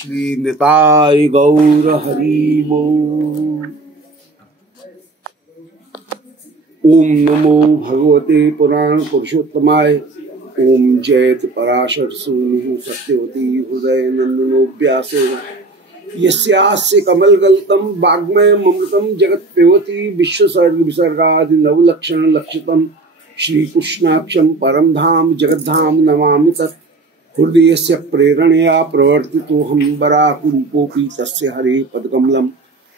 श्री निताय गौर हरिबो। ओम नमो भगवते पुराण पुरुषोत्तमाय। ओम जयति पराशर सूनु सत्यवती हृदय नंदनो व्यासे यस्यास्य कमलगल्तम वाग्मय ममृतम जगत पेवती विश्वसर्ग विसर्गादि नवलक्षण लक्षितम श्री कृष्णाक्षम परम धाम जगद्धाम नमामि तत्। हृदय से प्रेरणया प्रवर्तितो हम बराकुरूपोऽपि तस्य हरे पदकमलम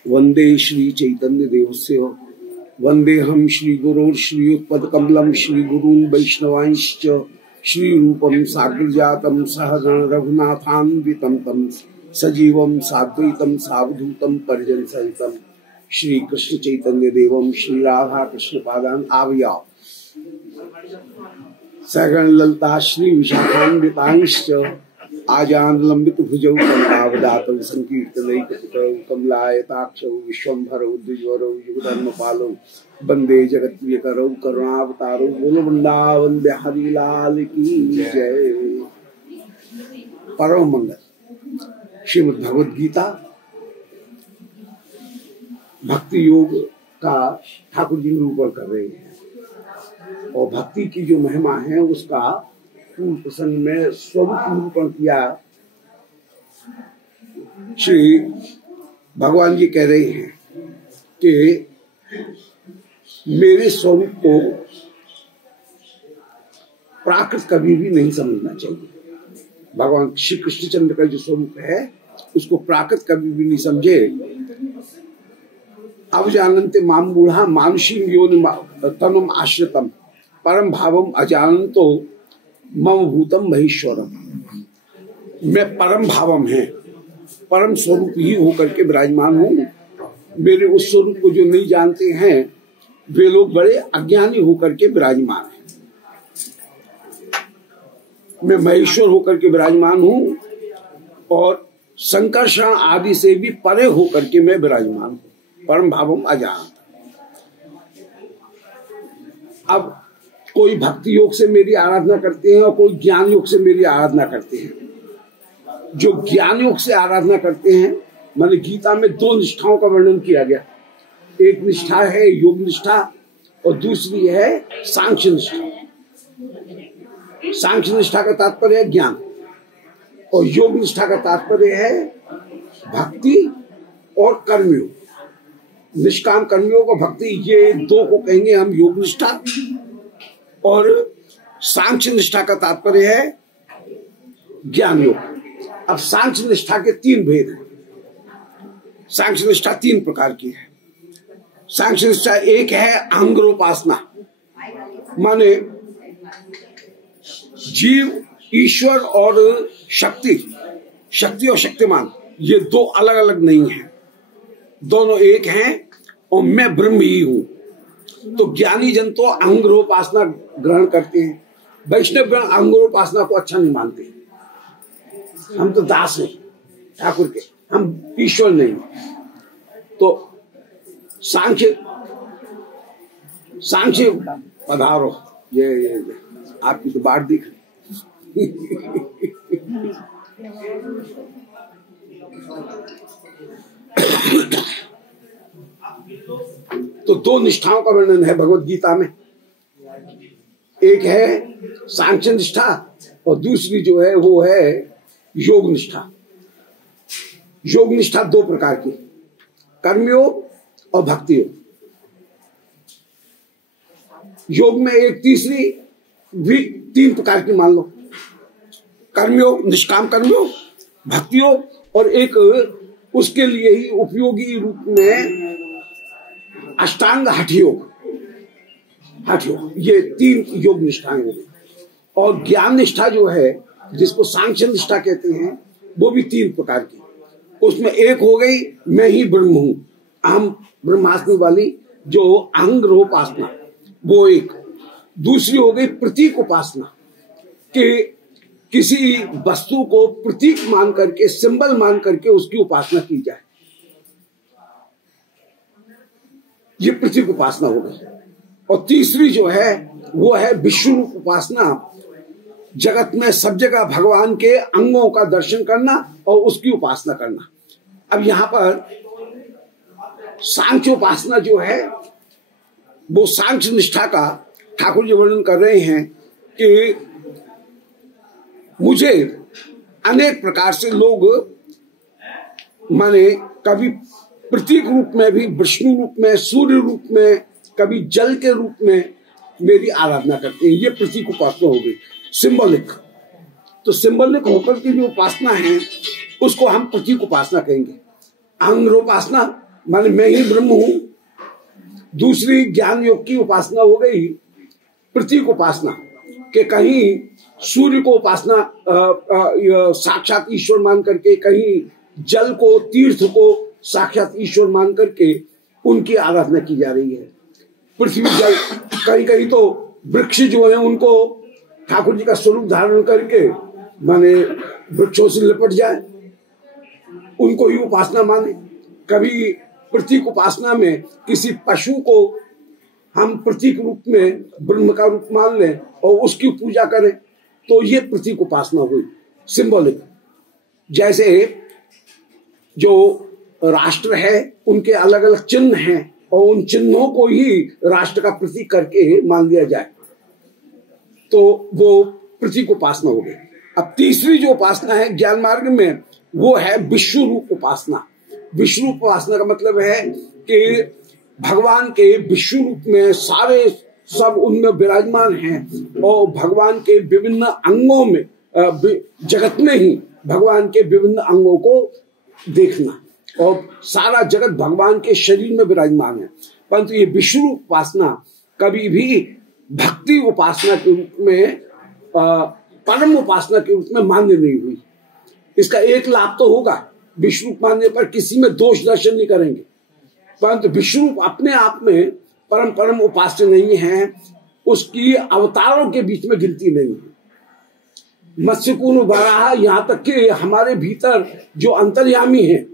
वंदे श्री चैतन्य देवस्य वंदे हम श्री गुरोर्श्रीयुतपदकमलम श्री गुरून् वैष्णवांश्च श्री रूपम साग्रजातम सहगण रघुनाथान्वितं तम सजीवम साद्वैतम सावधूतम परिजन सहितम श्री कृष्ण चैतन्य देवम श्री राधा कृष्ण पादान आवया सगण ललता श्री विशाखान्वितांश्च आजान लंबित भुजौ कमलावदातं संकीर्तनैकपितरौ कमलायताक्षौ विश्वम्भरौ द्विजवरौ युगधर्मपालौ वंदे जगत्प्रियकरौ करुणावतारौ बोलो वृंदावन बिहारी लाल की जय। परम मंगल श्रीमद् भगवद गीता भक्ति योग का ठाकुर जी निरूपण कर रहे हैं और भक्ति की जो महिमा है उसका पूर्व प्रसंग में स्वरूप निरूपण किया। श्री भगवान जी कह रहे हैं कि मेरे स्वरूप को प्राकृत कभी भी नहीं समझना चाहिए। भगवान श्री कृष्णचंद्र का जो स्वरूप है उसको प्राकृत कभी भी नहीं समझे। अब जानते माम बूढ़ा मानुषी योनि तनुम आश्रितम परम भावम अजानतो मम भूतम महेश्वरम। मैं परम भावम है परम स्वरूप ही होकर के विराजमान हूँ। मेरे उस स्वरूप को जो नहीं जानते हैं वे लोग बड़े अज्ञानी होकर के विराजमान हैं। मैं महेश्वर होकर के विराजमान हूँ और संकर्षण आदि से भी परे होकर के मैं विराजमान हूँ। परम भावम अजानत। अब कोई भक्ति योग से मेरी आराधना करते हैं और कोई ज्ञान योग से मेरी आराधना करते हैं। जो ज्ञान योग से आराधना करते हैं माने गीता में दो निष्ठाओं का वर्णन किया गया। एक निष्ठा है योग निष्ठा और दूसरी है सांख्य निष्ठा। सांख्य निष्ठा का तात्पर्य है ज्ञान और योग निष्ठा का तात्पर्य है भक्ति और कर्मयोग। निष्काम कर्मयोग और भक्ति ये दो को कहेंगे हम योग निष्ठा और सांख्य निष्ठा का तात्पर्य है ज्ञान योग। अब सांख्य निष्ठा के तीन भेद हैं। सांख्य निष्ठा तीन प्रकार की है। सांख्य निष्ठा एक है अहंग्रोपासना माने जीव ईश्वर और शक्ति और शक्तिमान ये दो अलग अलग नहीं हैं, दोनों एक हैं और मैं ब्रह्म ही हूं। तो ज्ञानी जन तो अहंग्रोपासना ग्रहण करते हैं। वैष्णव गण अहंग्रोपासना को अच्छा नहीं मानते। हम तो दास हैं ठाकुर के, हम ईश्वर नहीं। तो सांख्य पधारो। ये आपकी तो बात दिख रही। तो दो निष्ठाओं का वर्णन है भगवत गीता में। एक है सांख्य निष्ठा और दूसरी जो है वो है योग निष्ठा। योग निष्ठा दो प्रकार की, कर्मयोग और भक्ति योग। योग में एक तीसरी भी तीन प्रकार की मान लो, कर्मयोग निष्काम कर्मयोग, भक्ति योग और एक उसके लिए ही उपयोगी रूप में अष्टांग हठ योग। ये तीन योग निष्ठाएं हो गई। और ज्ञान निष्ठा जो है जिसको सांख्य निष्ठा कहते हैं वो भी तीन प्रकार की। उसमें एक हो गई मैं ही ब्रह्म हूं, अहम ब्रह्मास्मि वाली जो अहंग्रोपासना वो एक। दूसरी हो गई प्रतीक उपासना कि किसी वस्तु को प्रतीक मान करके सिंबल मान करके उसकी उपासना की जाए, ये प्रतीक उपासना हो गई। और तीसरी जो है वो है विश्व रूप उपासना जगत में सब जगह भगवान के अंगों का दर्शन करना और उसकी उपासना करना। अब यहां पर सांख्य उपासना जो है वो सांख्य निष्ठा का ठाकुर जी वर्णन कर रहे हैं कि मुझे अनेक प्रकार से लोग माने कभी प्रतीक रूप में भी, विष्णु रूप में, सूर्य रूप में, कभी जल के रूप में मेरी आराधना करते हैं। ये प्रतीक उपासना हो गई, सिंबॉलिक। तो सिंबॉलिक होकर की जो उपासना है उसको हम प्रतीक उपासना कहेंगे। अंगोपासना माने मैं ही ब्रह्म हूं। दूसरी ज्ञान योग की उपासना हो गई प्रतीक उपासना, कि कहीं सूर्य को उपासना साक्षात ईश्वर मान करके, कहीं जल को, तीर्थ को साक्षात ईश्वर मान करके उनकी आराधना की जा रही है। पृथ्वी जल, कहीं कहीं तो वृक्ष जो है उनको ठाकुर जी का स्वरूप धारण करके माने वृक्षों से लिपट जाए, उनको ही उपासना माने। कभी प्रतीक उपासना में किसी पशु को हम प्रतीक रूप में ब्रह्म का रूप मान लें और उसकी पूजा करें, तो ये प्रतीक उपासना हुई, सिंबॉलिक। जैसे जो राष्ट्र है उनके अलग अलग चिन्ह हैं और उन चिन्हों को ही राष्ट्र का प्रतीक करके मान लिया जाए, तो वो प्रतीक उपासना हो गई। अब तीसरी जो उपासना है ज्ञान मार्ग में, वो है विश्व रूप उपासना। विश्व रूप उपासना का मतलब है कि भगवान के विश्व रूप में सारे सब उनमें विराजमान हैं और भगवान के विभिन्न अंगों में, जगत में ही भगवान के विभिन्न अंगों को देखना, और सारा जगत भगवान के शरीर में विराजमान है। परंतु ये विश्व रूप उपासना कभी भी भक्ति उपासना के रूप में, परम उपासना के रूप में मान्य नहीं हुई। इसका एक लाभ तो होगा, विश्व रूप मानने पर किसी में दोष दर्शन नहीं करेंगे, परंतु विश्व रूप अपने आप में परम उपास्य नहीं है, उसकी अवतारों के बीच में गिनती नहीं है। मत्स्यकूर्म वराह, यहां तक कि हमारे भीतर जो अंतर्यामी है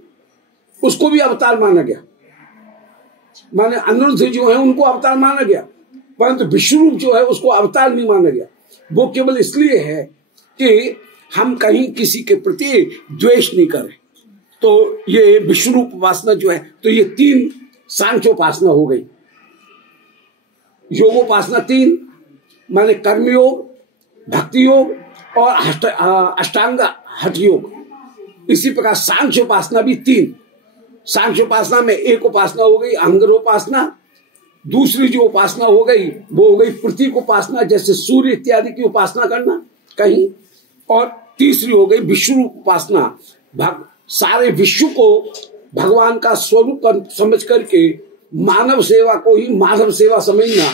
उसको भी अवतार माना गया, माने अनिरुद्ध जो है उनको अवतार माना गया, परंतु विश्व रूप जो है उसको अवतार नहीं माना गया। वो केवल इसलिए है कि हम कहीं किसी के प्रति द्वेष नहीं करें। तो ये विश्व रूप उपासना जो है, तो ये तीन सांख्योपासना हो गई। योगोपासना तीन, माने कर्मयोग, भक्ति योग और अष्टांग हठ योग। इसी प्रकार सांख्योपासना भी तीन। सांख्योपासना में एक उपासना हो गई अंगरोपासना, दूसरी जो उपासना हो गई वो हो गई प्रतीक उपासना, जैसे सूर्य इत्यादि की उपासना करना कहीं, और तीसरी हो गई विश्व रूप उपासना। सारे विश्व को भगवान का स्वरूप समझ करके मानव सेवा को ही माधव सेवा समझना,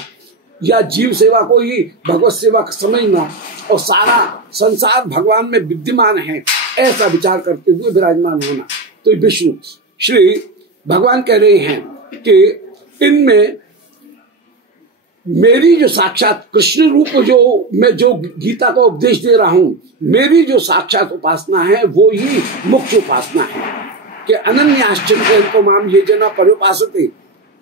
या जीव सेवा को ही भगवत सेवा समझना, और सारा संसार भगवान में विद्यमान है ऐसा विचार करते हुए विराजमान होना। तो विष्णु श्री भगवान कह रहे हैं कि इनमें मेरी जो साक्षात कृष्ण रूप जो मैं जो गीता का उपदेश दे रहा हूं, मेरी जो साक्षात उपासना है वो ही मुख्य उपासना है कि अनन्याश्चर्य को माम ये जना पर्युपासते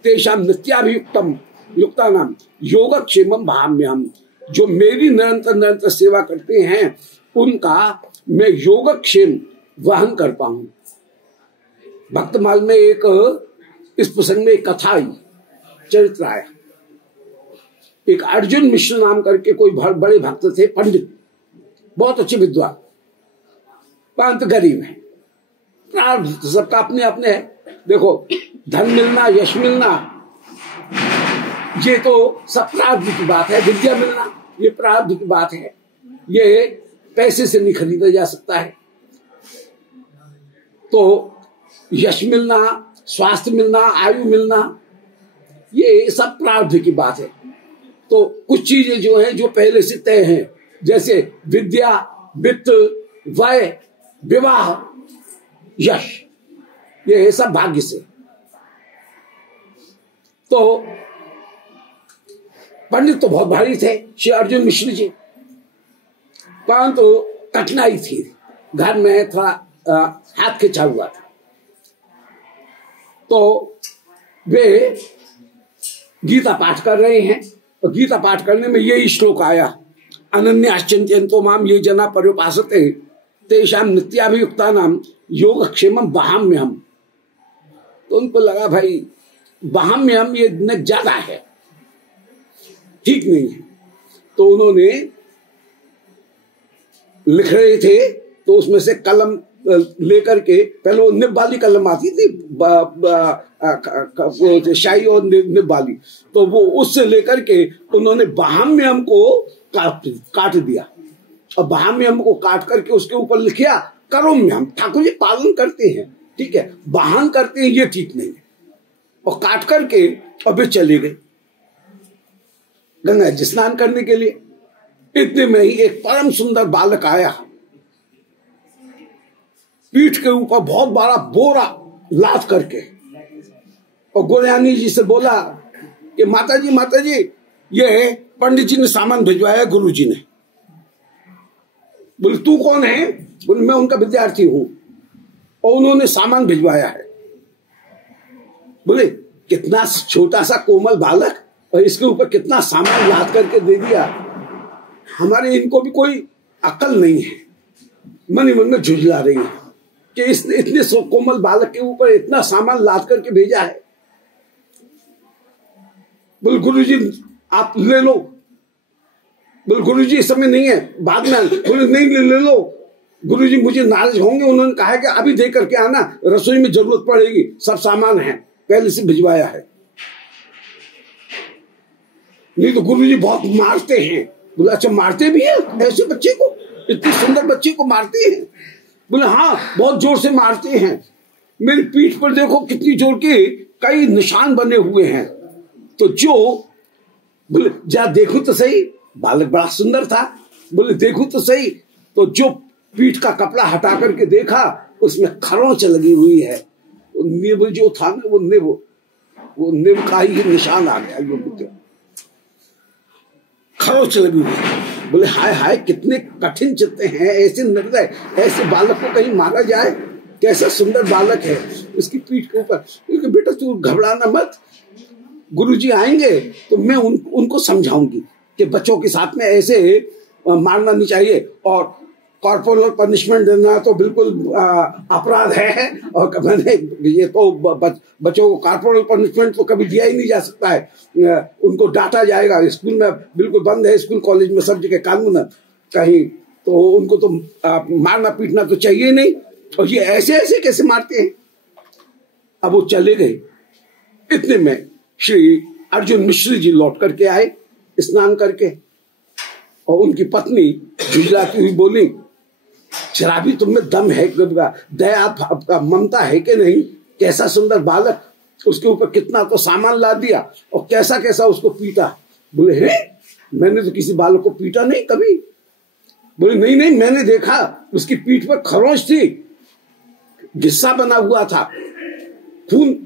तेषाम नित्याभियुक्तम युक्ता नाम योगक्षेमम भाम्यहम। जो मेरी निरंतर सेवा करते हैं उनका मैं योगक्षेम वहन करता हूं। भक्तमाल में एक इस प्रसंग में एक कथा आई, चरित्र आया। एक अर्जुन मिश्र नाम करके कोई बड़े भक्त थे, पंडित, बहुत अच्छे विद्वान, परंतु गरीब है। प्रारब्ध सबका अपने अपने है। देखो, धन मिलना, यश मिलना, ये तो सब प्रारब्ध की बात है। विद्या मिलना ये प्रारब्ध की बात है, ये पैसे से नहीं खरीदा जा सकता है। तो यश मिलना, स्वास्थ्य मिलना, आयु मिलना, ये सब प्रारब्ध की बात है। तो कुछ चीजें जो है जो पहले से तय हैं, जैसे विद्या, वित्त, वय, विवाह, यश, ये सब भाग्य से। तो पंडित तो बहुत भारी थे श्री अर्जुन मिश्र जी, परंतु कठिनाई थी, घर में थोड़ा हाथ खिंचा हुआ था। तो वे गीता पाठ कर रहे हैं, और गीता पाठ करने में यही श्लोक आया, अनन्याश्चिंतयन्तो माम ये जना पर्युपासते तेषां नित्याभियुक्तानां योगक्षेमं वहाम्यहम्। तो उनको लगा भाई वहाम्यहम् ये न ज्यादा है, ठीक नहीं है। तो उन्होंने लिख रहे थे तो उसमें से कलम लेकर के, पहले वो निब वाली कलम आती थी शाही और निब वाली, तो वो उससे लेकर के उन्होंने वहाम्यहम् को काट दिया और वहाम्यहम् को काट करके उसके ऊपर लिखिया करोम्यहम्। ठाकुर जी पालन करते हैं, ठीक है, वाहन करते हैं, ये ठीक नहीं है। और काट करके और वे चले गए गंगा जी स्नान करने के लिए। इतने में ही एक परम सुंदर बालक आया, पीठ के ऊपर बहुत बड़ा बोरा लाद करके, और गोरयानी जी से बोला कि माता जी ये पंडित जी ने सामान भिजवाया, गुरु जी ने। बोले तू कौन है? बोले मैं उनका विद्यार्थी हूं और उन्होंने सामान भिजवाया है। बोले कितना छोटा सा कोमल बालक और इसके ऊपर कितना सामान लाद करके दे दिया। हमारे इनको भी कोई अक्ल नहीं है, मन ही मन में झुंझला रही है कि इसने इतने कोमल बालक के ऊपर इतना सामान लाद करके भेजा है। बोले गुरु जी आप ले लो। बोले गुरु जी इस समय नहीं है, बाद में। बोले नहीं ले लो, गुरु जी मुझे नाराज होंगे, उन्होंने कहा है कि अभी दे करके आना, रसोई में जरूरत पड़ेगी, सब सामान है, पहले से भिजवाया है, नहीं तो गुरु जी बहुत मारते हैं। बोले अच्छा मारते भी हैं ऐसे बच्चे को, इतने सुंदर बच्चे को मारते हैं? बोले हाँ बहुत जोर से मारते हैं, मेरी पीठ पर देखो कितनी जोर के कई निशान बने हुए हैं। तो जो बोले जा देखो तो सही, बालक बड़ा सुंदर था। बोले देखो तो सही, तो जो पीठ का कपड़ा हटा करके देखा उसमें खरोंच लगी हुई है। निब जो था ना वो निब का ही निशान आ गया, खरोंच लगी हुई। बोले हाय हाय कितने कठिन चित्ते हैं, ऐसे निर्दय, ऐसे बालक को कहीं मारा जाए? कैसा सुंदर बालक है, उसकी पीठ के ऊपर। बेटा तू घबराना मत, गुरुजी आएंगे तो मैं उनको समझाऊंगी कि बच्चों के साथ में ऐसे मारना नहीं चाहिए, और कॉर्पोरल पनिशमेंट देना तो बिल्कुल अपराध है। और मैंने ये तो बच्चों को कॉर्पोरल पनिशमेंट तो कभी दिया ही नहीं जा सकता है, उनको डांटा जाएगा। स्कूल में बिल्कुल बंद है, स्कूल कॉलेज में सब जगह कानून है कहीं, तो उनको तो मारना पीटना तो चाहिए नहीं। और ये ऐसे ऐसे कैसे मारते हैं? अब वो चले गए। इतने में श्री अर्जुन मिश्र जी लौट करके आए स्नान करके, और उनकी पत्नी झुंझलाती हुई बोली शराबी तुम में दम है, दया ममता है कि नहीं? कैसा सुंदर बालक, उसके ऊपर कितना तो सामान ला दिया और कैसा कैसा उसको पीटा। बोले है मैंने तो किसी बालक को पीटा नहीं कभी। बोले नहीं नहीं मैंने देखा, उसकी पीठ पर खरोंच थी, गिस्सा बना हुआ था, खून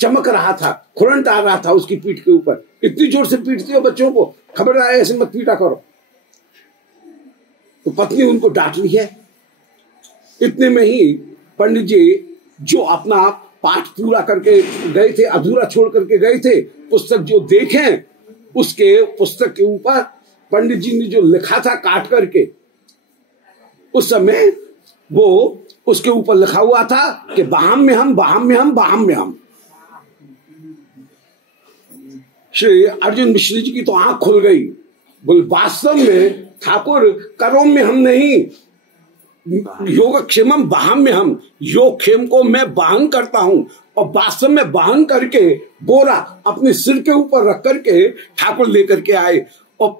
चमक रहा था, खुरंट आ रहा था उसकी पीठ के ऊपर। इतनी जोर से पीटती हो बच्चों को, खबर आए ऐसे मत पीटा करो। तो पत्नी उनको डांट ली है। इतने में ही पंडित जी जो अपना पाठ पूरा करके गए थे, अधूरा छोड़ करके गए थे, पुस्तक जो देखें उसके पुस्तक के ऊपर पंडित जी ने जो लिखा था काट करके, उस समय वो उसके ऊपर लिखा हुआ था कि बाहम में हम, बाहम में हम, बाहम में हम। श्री अर्जुन मिश्र जी की तो आंख खुल गई। बोले वास्तव में ठाकुर करों में हम नहीं, योगक्षेमम वाहम में हम, योगक्षेम को मैं वाहन करता हूं। और वास्तव में वाहन करके बोरा अपने सिर के ऊपर रख करके ठाकुर लेकर के आए। और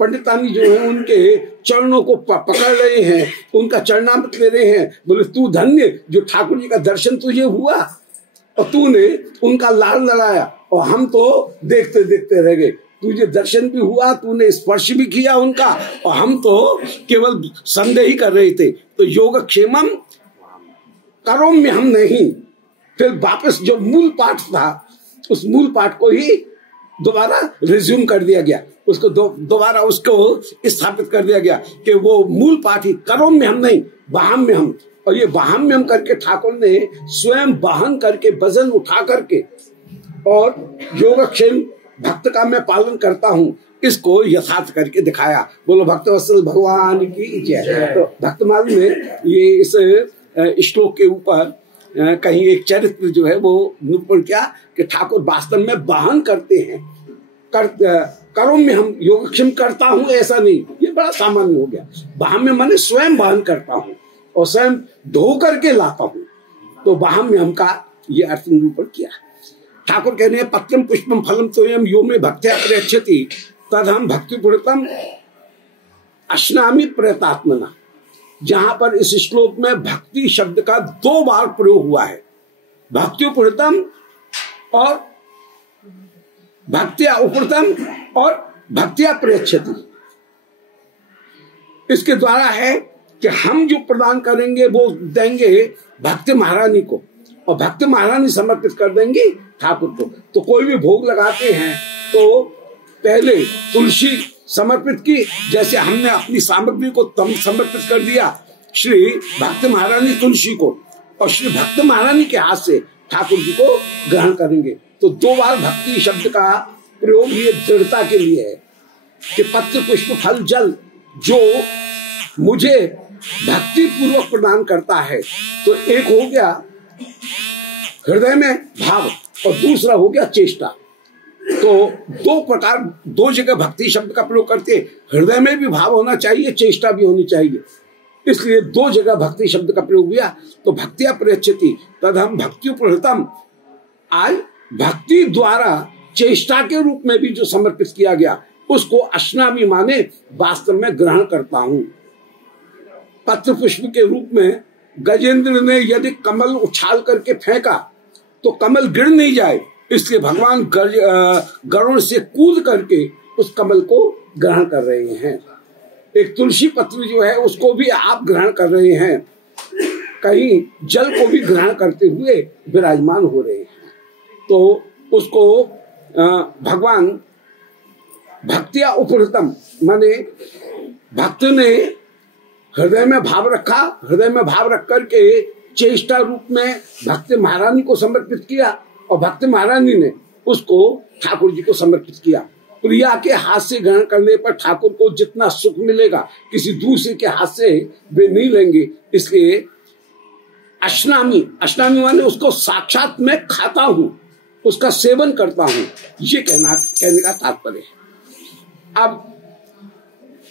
पंडितानी जो है उनके चरणों को पकड़ रहे हैं, उनका चरणामृत ले रहे हैं। बोले तू धन्य जो ठाकुर जी का दर्शन तुझे हुआ और तूने उनका लाल लड़ाया, और हम तो देखते देखते रह गए। तुझे दर्शन भी हुआ, तूने स्पर्श भी किया उनका, और हम तो केवल संदेह ही कर रहे थे। तो योगक्षेमम करों में हम नहीं। फिर वापस जो मूल पाठ था उस मूल पाठ को ही दोबारा रिज्यूम कर दिया गया, उसको दोबारा उसको स्थापित कर दिया गया कि वो मूल पाठ ही करों में हम नहीं, वाहम में हम। और ये वाहम में हम करके ठाकुर ने स्वयं वाहन करके वजन उठा करके, और योगक्षेम भक्त का मैं पालन करता हूं, इसको यथार्थ करके दिखाया। बोलो भक्तवत्सल भगवान की जय। तो भक्तमाल में ये इस श्लोक के ऊपर कहीं एक चरित्र जो है वो निरूपण किया कि ठाकुर वास्तव में वाहन करते हैं। करो में हम योगक्षेम करता हूं ऐसा नहीं, ये बड़ा सामान्य हो गया। वाहन में मैंने स्वयं वाहन करता हूं और स्वयं धो करके लाता हूं, तो वाहन में हमका ये अर्थ निरूपण किया। ठाकुर कह रहे हैं पत्रम पुष्पम फलम तोयम यो में भक्त्या प्रयच्छति तद हम भक्तिपूर्तम अश्नामि प्रयतात्मना। जहां पर इस श्लोक में भक्ति शब्द का 2 बार प्रयोग हुआ है, भक्तिपूर्तम और भक्त्या उपृतम और भक्त्या प्रयच्छति। इसके द्वारा है कि हम जो प्रदान करेंगे वो देंगे भक्ति महारानी को और भक्ति महारानी समर्पित कर देंगे ठाकुर को। तो कोई भी भोग लगाते हैं तो पहले तुलसी समर्पित की, जैसे हमने अपनी सामग्री को समर्पित कर दिया श्री भक्ति महारानी तुलसी को, और श्री भक्ति महारानी के हाथ से ठाकुर जी को ग्रहण करेंगे। तो 2 बार भक्ति शब्द का प्रयोग ये दृढ़ता के लिए है कि पत्र पुष्प फल जल जो मुझे भक्ति पूर्वक प्रदान करता है। तो एक हो गया हृदय में भाव और दूसरा हो गया चेष्टा। तो 2 प्रकार 2 जगह भक्ति शब्द का प्रयोग करते, हृदय में भी भाव होना चाहिए, चेष्टा भी होनी चाहिए, इसलिए 2 जगह भक्ति शब्द का प्रयोग हुआ। तो भक्तिया प्रयच्छति तद हम भक्तिपूर्तम, आज भक्ति द्वारा चेष्टा के रूप में भी जो समर्पित किया गया उसको अश्नामी माने वास्तव में ग्रहण करता हूं। पत्र पुष्प के रूप में गजेंद्र ने यदि कमल उछाल करके फेंका तो कमल गिर नहीं जाए, इसलिए भगवान गरुड़ से कूद करके उस कमल को ग्रहण कर रहे हैं। एक तुलसी पत्र जो है उसको भी आप ग्रहण कर रहे हैं, कहीं जल को भी ग्रहण करते हुए विराजमान हो रहे हैं। तो उसको भगवान भक्तिया उपृतम माने भक्त ने हृदय में भाव रखा, हृदय में भाव रख करके चेष्टा रूप में भक्ति महारानी को समर्पित किया और भक्ति महारानी ने उसको ठाकुर जी को समर्पित किया। प्रिया के हाथ से ग्रहण करने पर ठाकुर को जितना सुख मिलेगा किसी दूसरे के हाथ से वे नहीं लेंगे, इसलिए अश्नामी, अश्नामी माने उसको साक्षात मैं खाता हूं, उसका सेवन करता हूं, ये कहने का तात्पर्य है। अब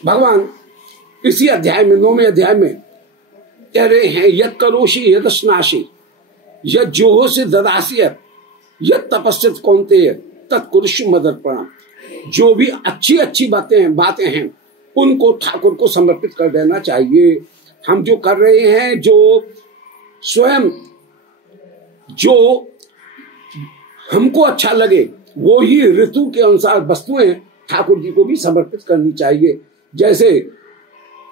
भगवान इसी अध्याय में 9वें अध्याय में कह रहे हैं यद करोषि यद स्नाशी यद जोहो से ददासियत यद तपस्यत कौन्तेय तत्कुरुषु मदर्पणा। जो भी अच्छी अच्छी बातें हैं उनको ठाकुर को समर्पित कर देना चाहिए। हम जो कर रहे हैं, जो स्वयं जो हमको अच्छा लगे वो ही ऋतु के अनुसार वस्तुएं ठाकुर जी को भी समर्पित करनी चाहिए। जैसे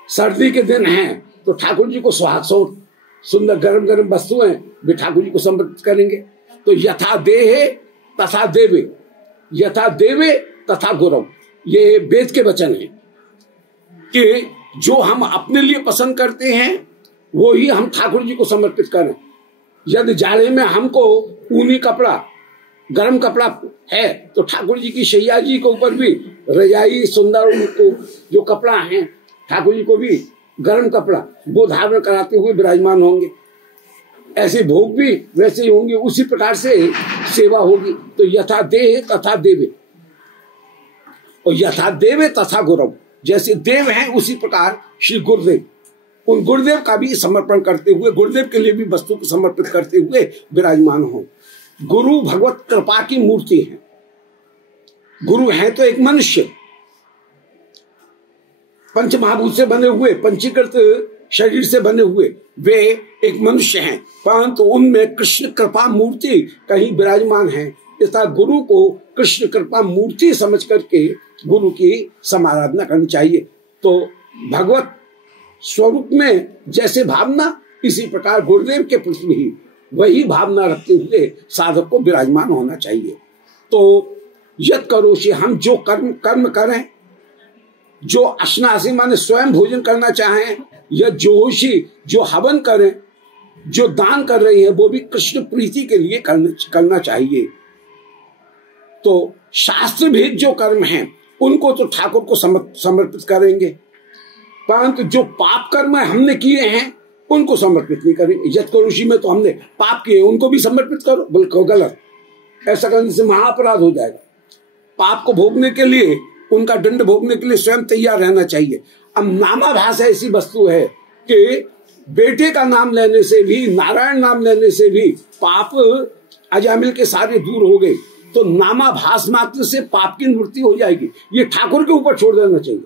सर्दी के दिन हैं तो ठाकुर जी को सुहाग सुंदर गरम गरम वस्तुएं भी ठाकुर जी को समर्पित करेंगे। तो यथा देहे तथा देवे, यथा देवे तथा गुरव, ये वेद के वचन है कि जो हम अपने लिए पसंद करते हैं वो ही हम ठाकुर जी को समर्पित करें। यदि जाड़े में हमको ऊनी कपड़ा गर्म कपड़ा है तो ठाकुर जी की शैया जी के ऊपर भी रजाई सुंदर उनको जो कपड़ा है ठाकुर जी को भी गर्म कपड़ा वो धारण कराते हुए विराजमान होंगे। ऐसे भोग भी वैसे ही होंगे, उसी प्रकार से सेवा होगी। तो यथा देह तथा देवे और यथा देवे तथा गुरव, जैसे देव हैं उसी प्रकार श्री गुरुदेव, उन गुरुदेव का भी समर्पण करते हुए, गुरुदेव के लिए भी वस्तु को समर्पित करते हुए विराजमान हो। गुरु भगवत कृपा की मूर्ति है। गुरु है तो एक मनुष्य, पंच महाभूत से बने हुए, पंचीकृत शरीर से बने हुए वे एक मनुष्य हैं, परंतु उनमें कृष्ण कृपा मूर्ति कहीं विराजमान है। इसका गुरु को कृष्ण कृपा मूर्ति समझ करके गुरु की समाराधना करनी चाहिए। तो भगवत स्वरूप में जैसे भावना, इसी प्रकार गुरुदेव के प्रति भी वही भावना रखते हुए साधक को विराजमान होना चाहिए। तो यद करोषि, हम जो कर्म करें, जो अश्नासी माने स्वयं भोजन करना चाहें, या जोशी जो हवन करें, जो दान कर रही है वो भी कृष्ण प्रीति के लिए करना चाहिए। तो शास्त्र भेद जो कर्म हैं उनको तो ठाकुर को समर्पित करेंगे, परंतु जो पाप कर्म हमने किए हैं उनको समर्पित नहीं करेंगे। यत्करुषि में तो हमने पाप किए, उनको भी समर्पित करो, बल्कि गलत। ऐसा करने से महाअपराध हो जाएगा। पाप को भोगने के लिए, उनका दंड भोगने के लिए स्वयं तैयार रहना चाहिए। अब नामाभास ऐसी वस्तु है कि बेटे का नाम लेने से भी, नारायण नाम लेने से भी पाप अजामिल के सारे दूर हो गए। तो नामाभास मात्र से पाप की निवृत्ति हो जाएगी। ये ठाकुर के ऊपर छोड़ देना चाहिए।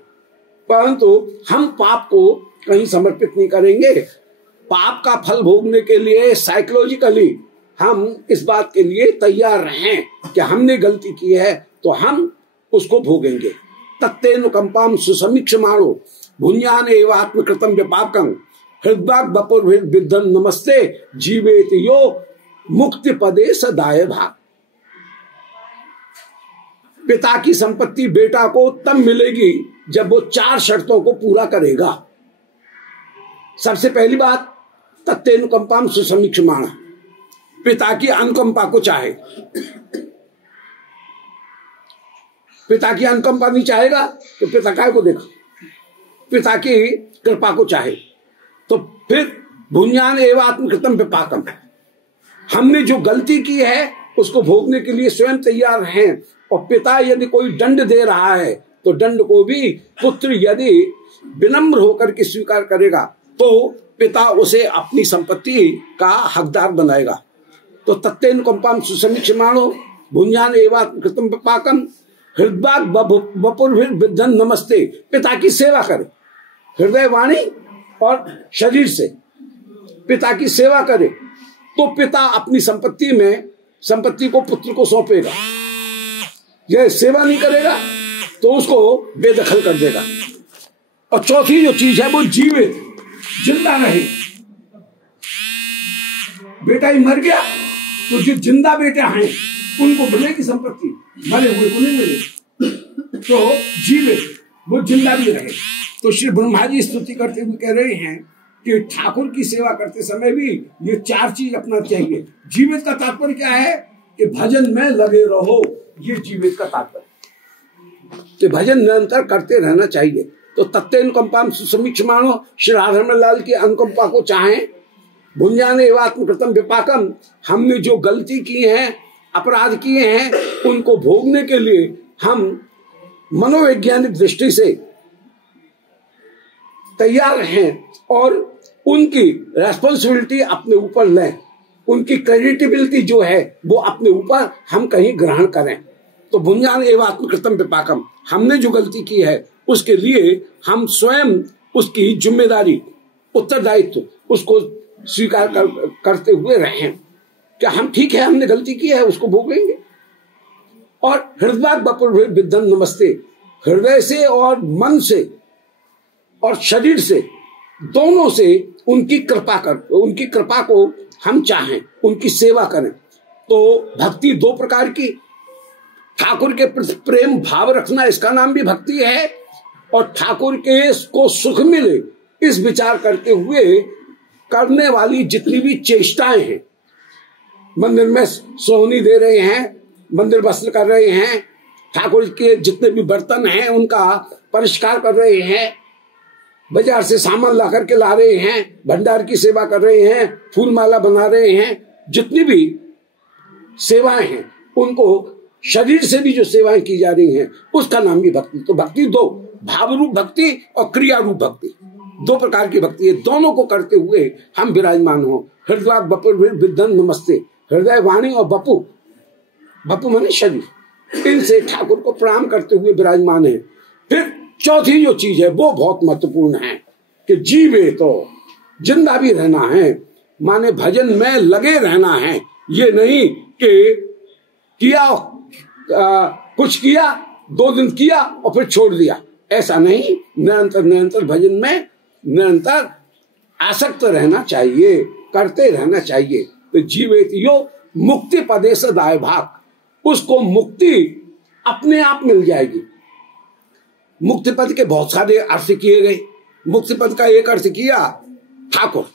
परंतु हम पाप को कहीं समर्पित नहीं करेंगे। पाप का फल भोगने के लिए साइकोलॉजिकली हम इस बात के लिए तैयार रहें कि हमने गलती की है तो हम उसको भोगेंगे। तत्तेनुकंपाम सुसमीक्षमाणो भुंजान एवात्मकृतं व्यपाकं हृद्वाग बपुर्भिर्विद्धं नमस्ते जीवेति यो मुक्ति पदे सदाय भाग। पिता की संपत्ति बेटा को तब मिलेगी जब वो 4 शर्तों को पूरा करेगा। सबसे पहली बात, तत्तेनुकंपाम सुसमीक्षमाण, पिता की अनुकंपा को चाहे। पिता की अनुकंपा नहीं चाहेगा तो पिता काय को देखा, पिता की कृपा को चाहे। तो फिर भुंजान एवं आत्मकृतम विपाकम, हमने जो गलती की है उसको भोगने के लिए स्वयं तैयार हैं। और पिता यदि कोई दंड दे रहा है तो दंड को भी पुत्र यदि विनम्र होकर के स्वीकार करेगा तो पिता उसे अपनी संपत्ति का हकदार बनाएगा। तो तत्तेनुकंपाम सुसमीक्षमाणो भुंजान एवं कृतम विपाकम हृदय बपुर्भिर्विद्धं नमस्ते। पिता की सेवा करे, हृदय वाणी और शरीर से पिता की सेवा करे तो पिता अपनी संपत्ति को पुत्र को सौंपेगा। यह सेवा नहीं करेगा तो उसको बेदखल कर देगा। और चौथी जो चीज है वो जीवित, जिंदा रहे। बेटा ही मर गया तो जो जिंदा बेटे हैं उनको मिलेगी संपत्ति, मरे हुए को नहीं मिलेगी। तो जीवित, वो जिंदा भी रहे। तो श्री ब्रह्मा जी स्तुति करते हुए कह रहे हैं कि ठाकुर की सेवा करते समय भी ये 4 चीज अपना चाहिए। जीवित का तात्पर्य क्या है कि भजन में लगे रहो, ये जीवित का तात्पर्य, कि भजन निरंतर करते रहना चाहिए। तो तत्तेनुकंपाम सुसमीक्षमाणो, श्री राधारमण लाल की अनुकंपा को चाहें। भुंजान एवं आत्मकृतम विपाकम, हमने जो गलती की है, अपराध किए हैं, उनको भोगने के लिए हम मनोवैज्ञानिक दृष्टि से तैयार हैं और उनकी रेस्पॉन्सिबिलिटी अपने ऊपर लें। उनकी क्रेडिटेबिलिटी जो है वो अपने ऊपर हम कहीं ग्रहण करें। तो भुंजान एवं आत्मकृतम विपाकम, हमने जो गलती की है उसके लिए हम स्वयं उसकी जिम्मेदारी, उत्तरदायित्व उसको स्वीकार करते हुए रहें। क्या हम ठीक है, हमने गलती की है, उसको भोग लेंगे। और हृदय बपुर्भिर्विद्धं नमस्ते, हृदय से और मन से और शरीर से, दोनों से उनकी कृपा को हम चाहें, उनकी सेवा करें। तो भक्ति 2 प्रकार की, ठाकुर के प्रति प्रेम भाव रखना, इसका नाम भी भक्ति है। और ठाकुर के को सुख मिले इस विचार करते हुए करने वाली जितनी भी चेष्टाएं हैं, मंदिर में सोहनी दे रहे हैं, मंदिर वस्त्र कर रहे हैं, ठाकुर के जितने भी बर्तन हैं उनका परिष्कार कर रहे हैं, बाजार से सामान ला करके ला रहे हैं, भंडार की सेवा कर रहे हैं, फूल माला बना रहे हैं, जितनी भी सेवाएं हैं उनको शरीर से भी जो सेवाएं की जा रही हैं उसका नाम भी भक्ति। तो भक्ति 2, भाव रूप भक्ति और क्रिया रूप भक्ति, 2 प्रकार की भक्ति है। दोनों को करते हुए हम विराजमान हो। हृदय बपुर्भिर्विद्धं नमस्ते, हृदय वाणी और बपु माने शरीर, इनसे ठाकुर को प्रणाम करते हुए विराजमान है। फिर चौथी जो चीज है वो बहुत महत्वपूर्ण है कि जीवे तो जिंदा भी रहना है, माने भजन में लगे रहना है। ये नहीं कि कुछ किया, 2 दिन किया और फिर छोड़ दिया, ऐसा नहीं। निरंतर भजन में निरंतर आसक्त रहना चाहिए, करते रहना चाहिए। तो जीवेति यो मुक्ति पदे सदाय भाग, उसको मुक्ति अपने आप मिल जाएगी। मुक्ति पद के बहुत सारे अर्थ किए गए। मुक्ति पद का एक अर्थ किया ठाकुर,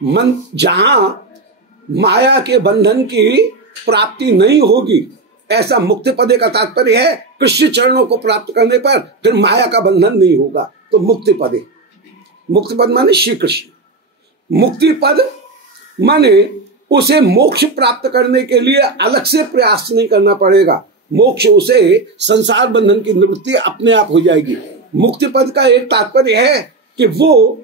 मन जहां माया के बंधन की प्राप्ति नहीं होगी ऐसा मुक्ति पदे का तात्पर्य है कृष्ण चरणों को प्राप्त करने पर फिर माया का बंधन नहीं होगा। तो मुक्ति पदे, मुक्ति पद माने श्री कृष्ण। मुक्ति पद माने उसे मोक्ष प्राप्त करने के लिए अलग से प्रयास नहीं करना पड़ेगा, मोक्ष उसे संसार बंधन की निवृत्ति अपने आप हो जाएगी। मुक्ति पद का एक तात्पर्य है कि वो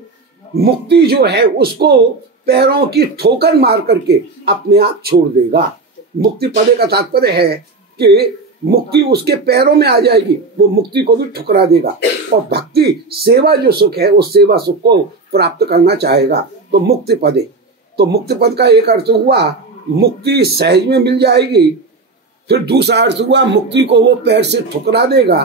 मुक्ति जो है उसको पैरों की ठोकर मार करके अपने आप छोड़ देगा। मुक्ति पदे का तात्पर्य है कि मुक्ति उसके पैरों में आ जाएगी, वो मुक्ति को भी ठुकरा देगा और भक्ति सेवा जो सुख है उस सेवा सुख को प्राप्त करना चाहेगा। तो मुक्ति पदे, तो मुक्ति पद का एक अर्थ हुआ मुक्ति सहज में मिल जाएगी, फिर दूसरा अर्थ हुआ मुक्ति को वो पैर से ठुकरा देगा।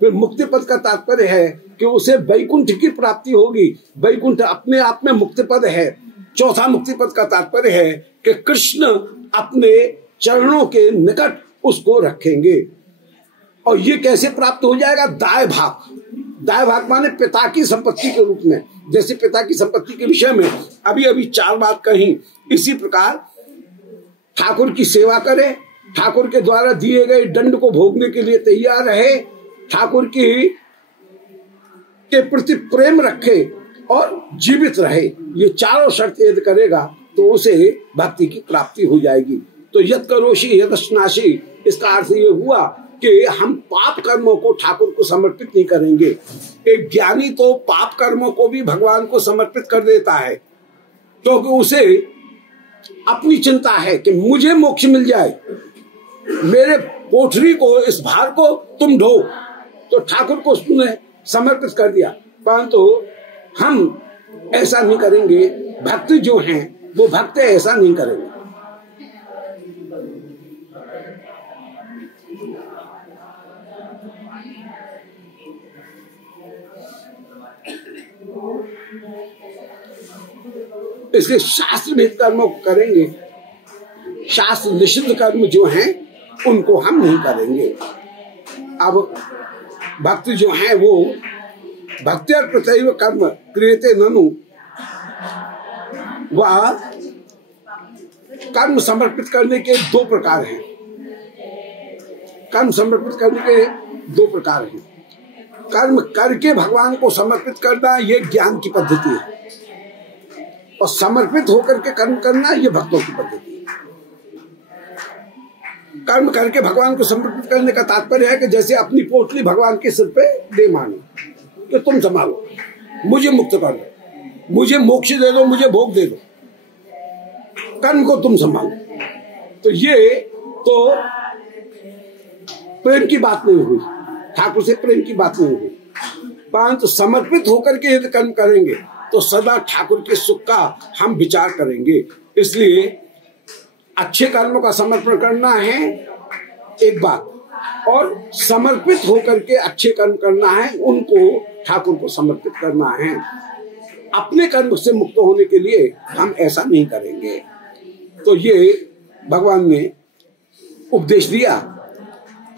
फिर मुक्ति पद का तात्पर्य है कि उसे वैकुंठ की प्राप्ति होगी, वैकुंठ अपने आप में मुक्ति पद है। चौथा मुक्ति पद का तात्पर्य है कि कृष्ण अपने चरणों के निकट उसको रखेंगे। और ये कैसे प्राप्त हो जाएगा? दाय भाग, दाय भाग माने पिता की संपत्ति के रूप में। जैसे पिता की संपत्ति के विषय में अभी अभी 4 बात कही, इसी प्रकार ठाकुर की सेवा करे, ठाकुर के द्वारा दिए गए दंड को भोगने के लिए तैयार रहे, ठाकुर की के प्रति प्रेम रखे और जीवित रहे। ये चारों शर्त यदि करेगा तो उसे भक्ति की प्राप्ति हो जाएगी। तो यत् करोषि यदश्नासि, इसका अर्थ ये हुआ कि हम पाप कर्मों को ठाकुर को समर्पित नहीं करेंगे। एक ज्ञानी तो पाप कर्मों को भी भगवान को समर्पित कर देता है, क्योंकि उसे अपनी चिंता है कि मुझे मोक्ष मिल जाए, मेरे पोठरी को, इस भार को तुम ढो। तो ठाकुर को उसने समर्पित कर दिया। परंतु हम ऐसा नहीं करेंगे, भक्त जो हैं वो भक्त ऐसा नहीं करेंगे। इसके शास्त्र विहित कर्मों को करेंगे, शास्त्र निषिद्ध कर्म जो हैं उनको हम नहीं करेंगे। अब भक्त जो हैं वो भक्त्या प्रत्येव कर्म क्रियते ननु, वह कर्म समर्पित करने के 2 प्रकार हैं। कर्म समर्पित करने के 2 प्रकार हैं। कर्म करके भगवान को समर्पित करना ये ज्ञान की पद्धति है, और समर्पित होकर के कर्म करना ये भक्तों की पद्धति है। कर्म करके भगवान को समर्पित करने का तात्पर्य है कि जैसे अपनी पोटली भगवान के सिर पे दे मानो कि तुम संभालो, मुझे मुक्त कर दो, मुझे मोक्ष दे दो, मुझे भोग दे दो, कर्म को तुम संभालो। तो ये तो प्रेम की बात नहीं हुई, ठाकुर से प्रेम की बात नहीं हुई। परंतु समर्पित होकर के यदि कर्म करेंगे तो सदा ठाकुर के सुख का हम विचार करेंगे। इसलिए अच्छे कर्मों का समर्पण करना है एक बात, और समर्पित होकर के अच्छे कर्म करना है, उनको ठाकुर को समर्पित करना है। अपने कर्म से मुक्त होने के लिए हम ऐसा नहीं करेंगे। तो ये भगवान ने उपदेश दिया।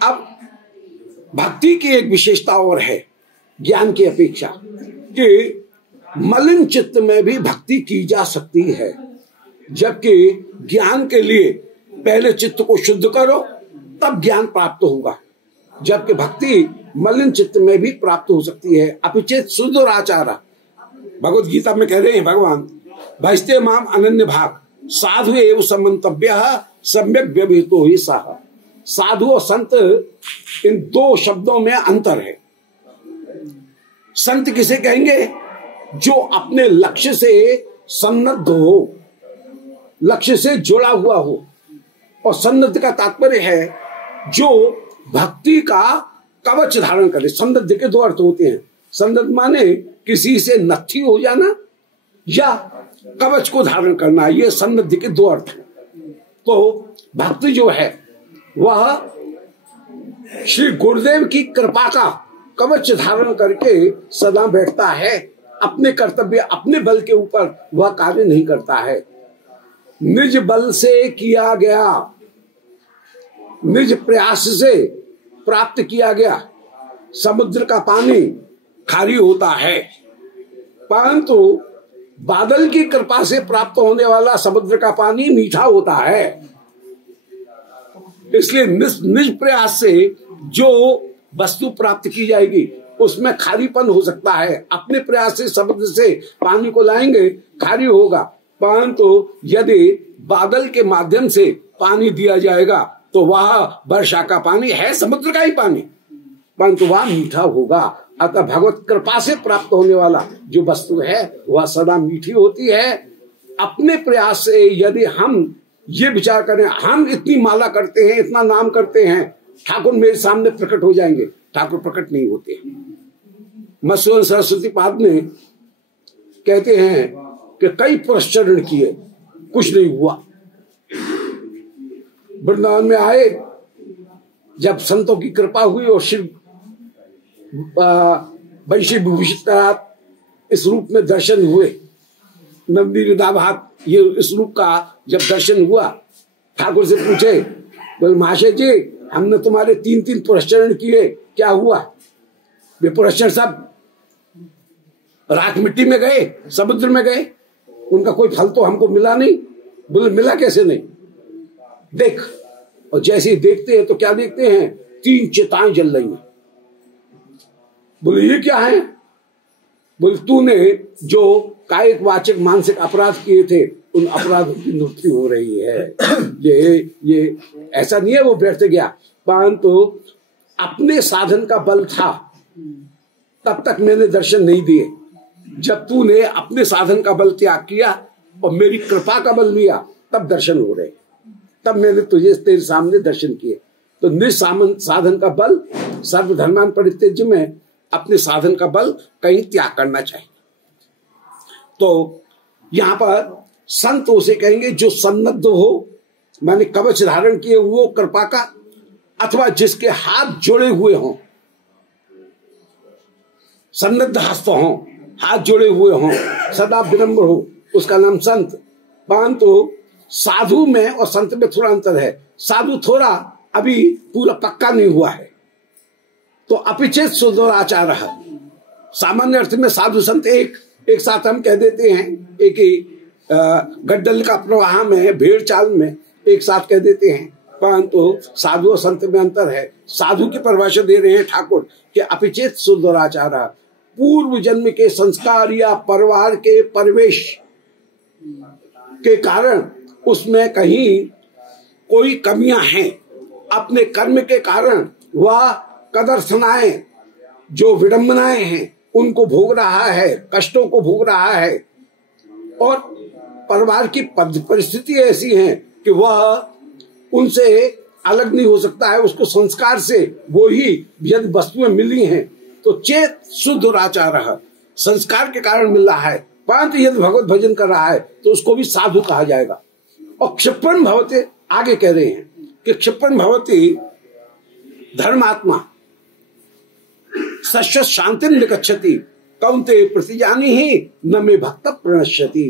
अब भक्ति की एक विशेषता और है ज्ञान की अपेक्षा, कि मलिन चित्त में भी भक्ति की जा सकती है। जबकि ज्ञान के लिए पहले चित्त को शुद्ध करो तब ज्ञान प्राप्त होगा, जबकि भक्ति मलिन चित्त में भी प्राप्त हो सकती है। अपिचेत सुदुराचारा, भगवत गीता में कह रहे हैं भगवान, भजते माम अनन्य भाग साधु एवं समंतव्य सम्यक व्यवहितो ही सह। साधु और संत, इन 2 शब्दों में अंतर है। संत किसे कहेंगे? जो अपने लक्ष्य से सन्नद्ध हो, लक्ष्य से जुड़ा हुआ हो। और सन्नद्ध का तात्पर्य है जो भक्ति का कवच धारण करे। सन्नद्ध के 2 अर्थ होते हैं। सन्नद्ध माने किसी से नत्थी हो जाना या कवच को धारण करना, ये सन्नद्ध के 2 अर्थ। तो भक्ति जो है वह श्री गुरुदेव की कृपा का कवच धारण करके सदा बैठता है। अपने कर्तव्य, अपने बल के ऊपर वह कार्य नहीं करता है। निज बल से किया गया, निज प्रयास से प्राप्त किया गया समुद्र का पानी खारी होता है, परंतु बादल की कृपा से प्राप्त होने वाला समुद्र का पानी मीठा होता है। इसलिए निज प्रयास से जो वस्तु प्राप्त की जाएगी उसमें खारीपन हो सकता है। अपने प्रयास से समुद्र से पानी को लाएंगे, खारी होगा। परंतु यदि बादल के माध्यम से पानी दिया जाएगा तो वह वर्षा का पानी है, समुद्र का ही पानी, परंतु वह मीठा होगा। अतः भगवत कृपा से प्राप्त होने वाला जो वस्तु है वह सदा मीठी होती है। अपने प्रयास से यदि हम ये विचार करें, हम इतनी माला करते हैं, इतना नाम करते हैं, ठाकुर मेरे सामने प्रकट हो जाएंगे, ठाकुर प्रकट नहीं होते। मधुसूदन सरस्वती पाद ने कहते हैं कि कई पुरस्चरण किए, कुछ नहीं हुआ। वृंदावन में आए, जब संतों की कृपा हुई और श्री वंशी विभूषित इस रूप में दर्शन हुए, नवनीदाभात ये इस रूप का जब दर्शन हुआ, ठाकुर से पूछे, बोले महाशय जी हमने तुम्हारे 3-3 पुरस्चरण किए, क्या हुआ? वे पुरस्चरण सब राख मिट्टी में गए, समुद्र में गए, उनका कोई फल तो हमको मिला नहीं। बोले मिला कैसे नहीं? देख। और जैसे ही देखते हैं तो क्या देखते हैं? 3 चिताएं जल रही हैं। बोले ये क्या है? बोले तूने जो कायिक वाचक मानसिक अपराध किए थे उन अपराधों की निवृत्ति हो रही है। ये ऐसा नहीं है वो व्यर्थ गया, परंतु अपने साधन का बल था तब तक मैंने दर्शन नहीं दिए। जब तूने अपने साधन का बल त्याग किया और मेरी कृपा का बल लिया तब दर्शन हो रहे, तब मैंने तुझे तेरे सामने दर्शन किए। तो निज साधन का बल सर्वधर्मान परित्यज्य में अपने साधन का बल कहीं त्याग करना चाहिए। तो यहां पर संत उसे कहेंगे जो सन्नद्ध हो, माने कवच धारण किए हुए कृपा का, अथवा जिसके हाथ जुड़े हुए हों, सन्नद्ध हस्त हों, हाथ जुड़े हुए हों, सदा विनम्र हो, उसका नाम संत। परंतु साधु में और संत में थोड़ा अंतर है। साधु थोड़ा अभी पूरा पक्का नहीं हुआ है, तो अपिचेत सुदुराचार है। सामान्य अर्थ में साधु संत एक साथ हम कह देते हैं, एक ही गड्डल का प्रवाह में, भेड़ चाल में एक साथ कह देते हैं, परंतु साधु और संत में अंतर है। साधु की परिभाषा दे रहे हैं ठाकुर कि अपिचेत सुदुराचार, पूर्व जन्म के संस्कार या परिवार के परिवेश के कारण उसमें कहीं कोई कमियां हैं, अपने कर्म के कारण वह कदर्थनाएं, जो विडंबनाएं हैं उनको भोग रहा है, कष्टों को भोग रहा है, और परिवार की परिस्थिति ऐसी है कि वह उनसे अलग नहीं हो सकता है। उसको संस्कार से वो ही यदि वस्तुएं मिली हैं तो चेत सुदुराचार, संस्कार के कारण मिल रहा है, परंतु यदि भगवत भजन कर रहा है तो उसको भी साधु कहा जाएगा। और क्षिप्रन भवते आगे कह रहे हैं कि क्षिप्रन भवती धर्मात्मा सश्वत शांति निकच्छति कौन्ते प्रतिजानी ही न मे भक्त प्रणश्यति,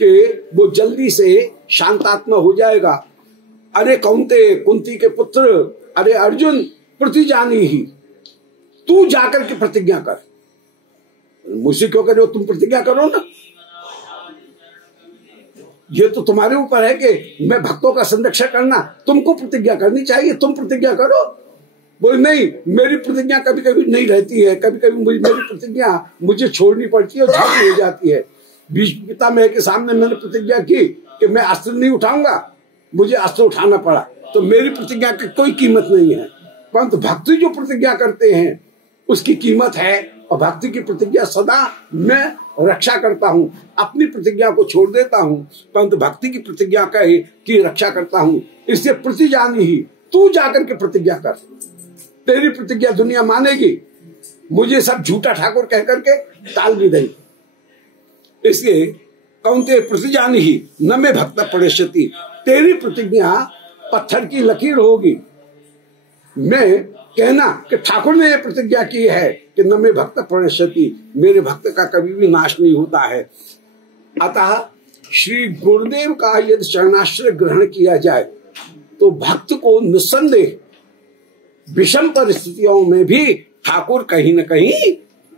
कि वो जल्दी से शांतात्मा हो जाएगा। अरे कौन्ते, कुंती के पुत्र, अरे अर्जुन, प्रतिजानी ही, तू जाकर के प्रतिज्ञा कर। मुझसे क्यों करो? तुम प्रतिज्ञा करो ना, ये तो तुम्हारे ऊपर है कि मैं भक्तों का संरक्षण करना, तुमको प्रतिज्ञा करनी चाहिए, तुम प्रतिज्ञा करो। बोले नहीं, मेरी प्रतिज्ञा कभी कभी नहीं रहती है, कभी कभी मेरी प्रतिज्ञा मुझे छोड़नी पड़ती है और झूठी हो जाती है। बीच पितामह के सामने मैंने प्रतिज्ञा की कि मैं अस्त्र नहीं उठाऊंगा, मुझे अस्त्र उठाना पड़ा, तो मेरी प्रतिज्ञा की कोई कीमत नहीं है। परंतु भक्ति जो प्रतिज्ञा करते हैं उसकी कीमत है, और भक्ति की प्रतिज्ञा सदा मैं रक्षा करता हूं, अपनी प्रतिज्ञा को छोड़ देता हूं, परंतु भक्ति की प्रतिज्ञा की रक्षा करता हूं। इससे प्रतिजानी ही, तू जाकर के प्रतिज्ञा कर, तेरी प्रतिज्ञा दुनिया मानेगी, मुझे सब झूठा ठाकुर कह करके टाल भी देंगे। इसलिए कौन्ते प्रतिजानी ही न में भक्त प्रणश्यति, तेरी प्रतिज्ञा पत्थर की लकीर होगी। मैं कहना कि ठाकुर ने यह प्रतिज्ञा की है कि न में भक्त प्रणश्यति, मेरे भक्त का कभी भी नाश नहीं होता है। अतः श्री गुरुदेव का यदि शरणाश्रय ग्रहण किया जाए तो भक्त को निस्संदेह विषम परिस्थितियों में भी ठाकुर कहीं न कहीं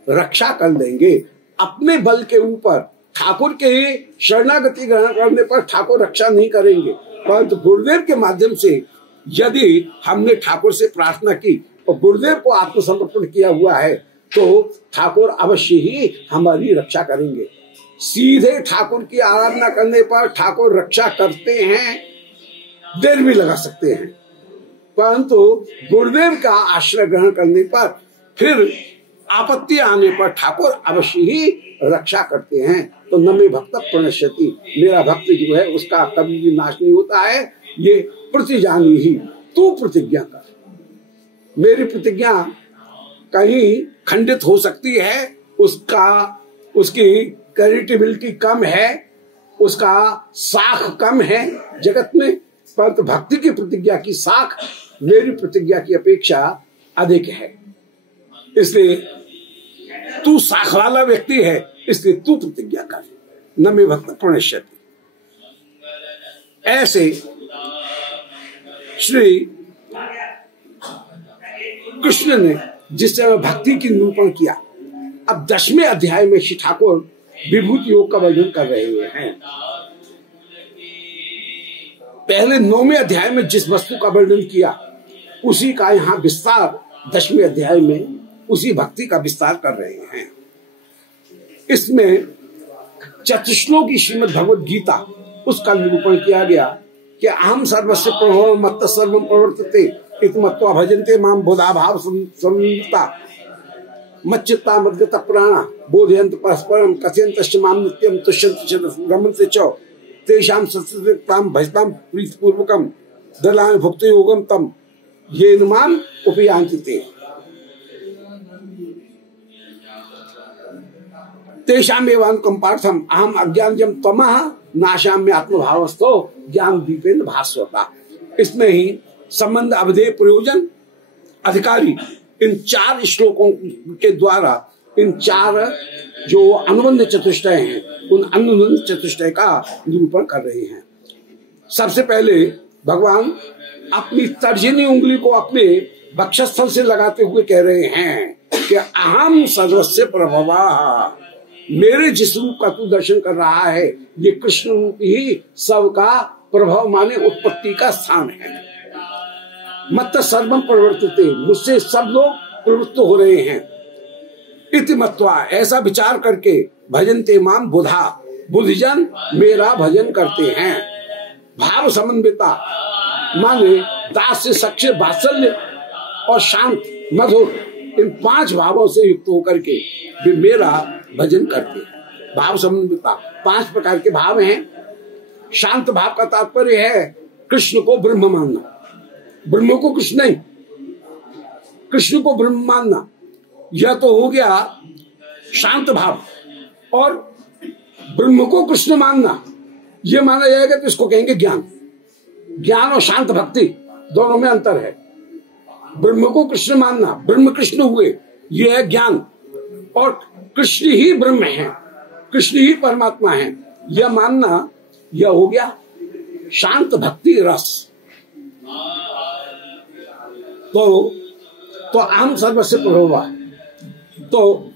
रक्षा कर देंगे। अपने बल के ऊपर ठाकुर के शरणागति ग्रहण करने पर ठाकुर रक्षा नहीं करेंगे, परंतु गुरुदेव के माध्यम से यदि हमने ठाकुर से प्रार्थना की और गुरुदेव को आत्मसमर्पण किया हुआ है तो ठाकुर अवश्य ही हमारी रक्षा करेंगे। सीधे ठाकुर की आराधना करने पर ठाकुर रक्षा करते हैं, देर भी लगा सकते हैं, परंतु गुरुदेव का आश्रय ग्रहण करने पर फिर आपत्ति आने पर ठाकुर अवश्य ही रक्षा करते हैं। तो न मे भक्त प्रणश्यति, मेरा भक्त जो है उसका कभी भी नाश नहीं होता है। ये प्रतिजानी ही, तू प्रतिज्ञा कर। मेरी प्रतिज्ञा कहीं खंडित हो सकती है, उसकी क्रेडिबिलिटी कम है, उसका साख कम है जगत में, परंतु भक्ति की प्रतिज्ञा की साख मेरी प्रतिज्ञा की अपेक्षा अधिक है। इसलिए तू साख वाला व्यक्ति है, इसलिए तू प्रतिज्ञा कर, न मे भक्त प्रणश्यति। ऐसे श्री कृष्ण ने जिस समय भक्ति की निरूपण किया, अब 10वें अध्याय में श्री ठाकुर विभूति योग का वर्णन कर रहे हैं। पहले 9वें अध्याय में जिस वस्तु का वर्णन किया उसी का यहाँ विस्तार 10वें अध्याय में उसी भक्ति का विस्तार कर रहे हैं। इसमें चतुश्लोकी श्रीमद् भगवद गीता उसका निरूपण किया गया कि अहम सर्वस्य प्रभव मत्त सर्वम प्रवर्तते इति मत्वा भजन्ते माम बुधा भाव संयुक्ता मच्चित्ता मद्गता प्राणा बोधयन्त परस्परम कथयन्तश्च माम नित्यं तुष्यन्ति च रमन्ते च तेषां सत्संगतां भजतां प्रीतिपूर्वकं दलान भुक्ति योगम तम येन माम उपयान्ति ते। तेषां एवानुकं पार्थम अहम अज्ञानजं तमः नाशाम्य आत्मभावस्थो ज्ञान दीपेन भास्वता। इसमें ही संबंध अवधेय प्रयोजन अधिकारी इन 4 श्लोकों के द्वारा इन 4 जो अनुबंध चतुष्टय हैं उन अनुबंध चतुष्टय का निरूपण कर रहे हैं। सबसे पहले भगवान अपनी तर्जनी उंगली को अपने वक्षस्थल से लगाते हुए कह रहे हैं कि अहम सर्वस्य प्रभवा, मेरे जिस रूप का तू दर्शन कर रहा है ये कृष्ण रूप ही सबका प्रभाव माने उत्पत्ति का स्थान है। मत सर्वम प्रवर्तते, मुझसे सब लोग प्रवृत्त हो रहे हैं। इति मत्वा, ऐसा विचार करके भजन्ते माम बुधा, बुद्धजन मेरा भजन करते हैं। भाव समन्विता माने दास्य सख्य वात्सल्य और शांत मधुर, इन 5 भावों से युक्त होकर के वे मेरा भजन करते हैं। भाव समन्विता 5 प्रकार के भाव हैं। शांत भाव का तात्पर्य है कृष्ण को ब्रह्म मानना, ब्रह्म को कृष्ण नहीं, कृष्ण को ब्रह्म मानना, यह तो हो गया शांत भाव। और ब्रह्म को कृष्ण मानना यह माना जाएगा तो इसको कहेंगे ज्ञान। ज्ञान और शांत भक्ति दोनों में अंतर है। ब्रह्म को कृष्ण मानना, ब्रह्म कृष्ण हुए, यह है ज्ञान, और कृष्ण ही ब्रह्म है, कृष्ण ही परमात्मा है, यह मानना यह हो गया शांत भक्ति रस। तो अहम सर्वस्य प्रभवा, तो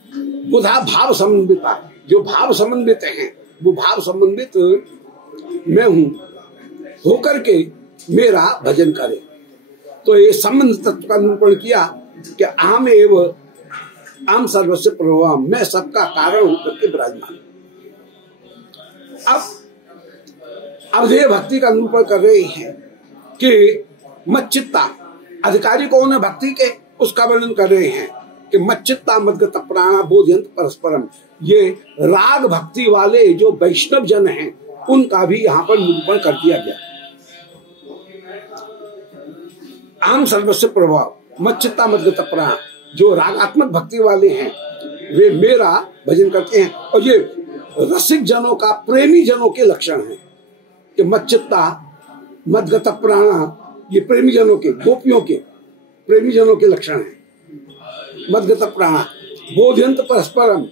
बुधा भाव समन्विता, जो भाव समन्वित हैं वो भाव समन्वित मैं हूं होकर के मेरा भजन करे। तो ये संबंध तत्व का निरूपण किया कि अहम एव अहम सर्वस्य प्रभवा, मैं सबका कारण होकर के विराजमान। अब अवधेय भक्ति का निरूपण कर रहे हैं कि मच्चित्ता, अधिकारी कौन है भक्ति के उसका वर्णन कर रहे हैं कि मच्चित्ता मद्गत प्राणा बोधयंत परस्परम। ये राग भक्ति वाले जो वैष्णव जन हैं उनका भी यहाँ पर निरूपण कर दिया गया। अहम सर्वस्य प्रभाव मच्चित्ता मद्गत प्राण, जो रागात्मक भक्ति वाले हैं वे मेरा भजन करते हैं। और ये रसिक जनों का, प्रेमी जनों के लक्षण हैं कि मच्चित्ता मद्गत प्राणा, ये प्रेमी जनों के, गोपियों के प्रेमी जनों के लक्षण हैं। मद्गत प्राणा बोधयंत परस्परम,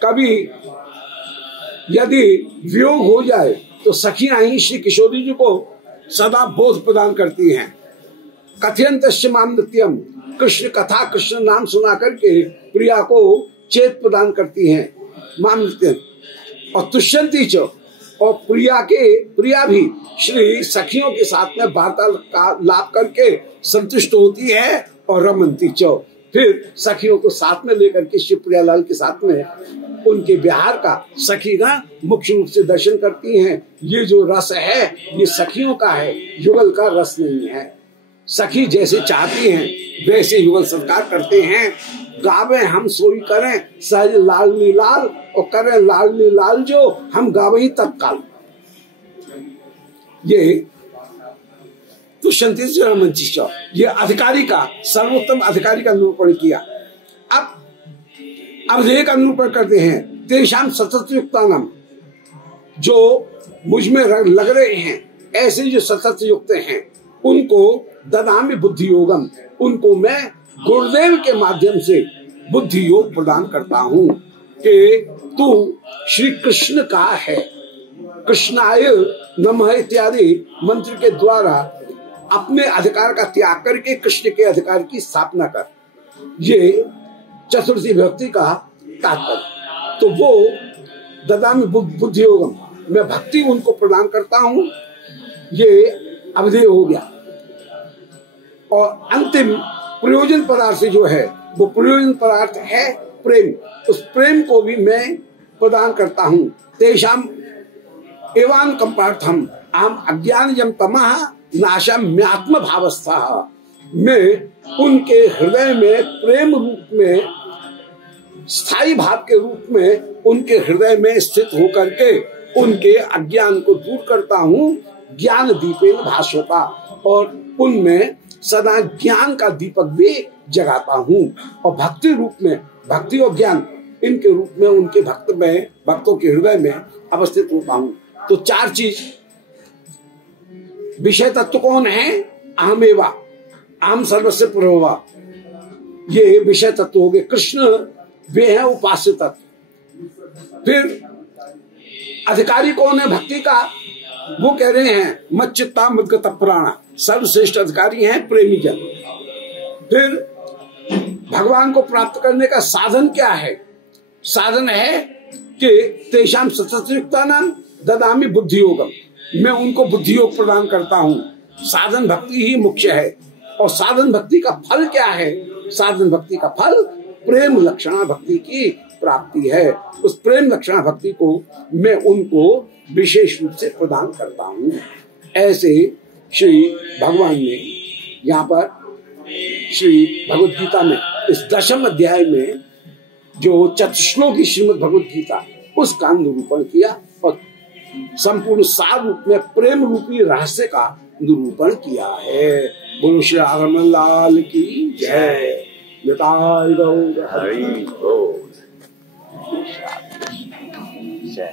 कभी यदि वियोग हो जाए तो सखियां ही श्री किशोरी जी को सदा बोध प्रदान करती हैं। कथयन्तश्च माम नित्यम, कृष्ण कथा कृष्ण नाम सुना करके प्रिया को चेत प्रदान करती हैं माम नित्यम। और तुष्यंती च, और प्रिया भी श्री सखियों के साथ में वार्तालाप करके संतुष्ट होती है और रमंती चौ, फिर सखियों को साथ में लेकर के श्री प्रियालाल के साथ में उनके बिहार का सखीगण मुख्य रूप से दर्शन करती हैं। ये जो रस है ये सखियों का है, युगल का रस नहीं है। सखी जैसे चाहती हैं वैसे युगल सत्कार करते हैं। गावे हम सोई करें सहज लालनी लाल, और करें लालनी लाल जो हम गावे ही तत्काल। ये दुष्यंती ये अधिकारी का, सर्वोत्तम अधिकारी का निरूपण किया। अब अवधेय का निरूपण करते हैं। तेषाम सतत युक्ता नाम, जो मुझ में लग रहे हैं ऐसे जो सतत युक्त हैं उनको ददामि बुद्धि योगम, उनको मैं गुरुदेव के माध्यम से बुद्धि योग प्रदान करता हूँ कि तू श्री कृष्ण का है। कृष्णाय नमः इत्यादि मंत्र के द्वारा अपने अधिकार का त्याग करके कृष्ण के अधिकार की स्थापना कर, ये चतुर्थी विभक्ति का तात्पर्य। तो वो ददामि बुद्धि योगम, मैं भक्ति उनको प्रदान करता हूँ, ये अवधेय हो गया। और अंतिम प्रयोजन पदार्थ जो है वो प्रयोजन पदार्थ है प्रेम, उस प्रेम को भी मैं प्रदान करता हूँ। तेषाम एवं कंपार्थम आम अज्ञान जम तमः नाशम्यात्म भावस्था, मैं उनके हृदय में प्रेम रूप में, स्थायी भाव के रूप में उनके हृदय में स्थित होकर के उनके अज्ञान को दूर करता हूँ। ज्ञान दीपेन भास्वता, और उनमें सदा ज्ञान का दीपक भी जगाता हूँ। और भक्ति रूप में, भक्ति और ज्ञान इनके रूप में उनके भक्तों के हृदय में अवस्थित होता हूँ। तो चार चीज, विषय तत्व कौन है? अहमेवा, अहम सर्वस्य प्रभवा, ये विषय तत्व हो गए। कृष्ण वे हैं उपास्य तत्व। फिर अधिकारी कौन है भक्ति का? वो कह रहे हैं मच्चित्ता मद्गत प्राणा, सर्वश्रेष्ठ अधिकारी हैं प्रेमी जन। फिर भगवान को प्राप्त करने का साधन क्या है? साधन है कि तेषाम सततयुक्ता नाम ददामि बुद्धि योगम, मैं उनको बुद्धि योग प्रदान करता हूँ। साधन भक्ति ही मुख्य है। और साधन भक्ति का फल क्या है? साधन भक्ति का फल प्रेम लक्षणा भक्ति की प्राप्ति है। उस प्रेम लक्षणा भक्ति को मैं उनको विशेष रूप से प्रदान करता हूँ। ऐसे श्री भगवान ने यहाँ पर श्री भगवद गीता में इस 10वें अध्याय में जो चतुश्लोकी श्रीमद् भगवद गीता उसका निरूपण किया और संपूर्ण सार रूप में प्रेम रूपी रहस्य का निरूपण किया है। बोलो श्री राघवन लाल की जय। निताय गौर हरि बोल। जय।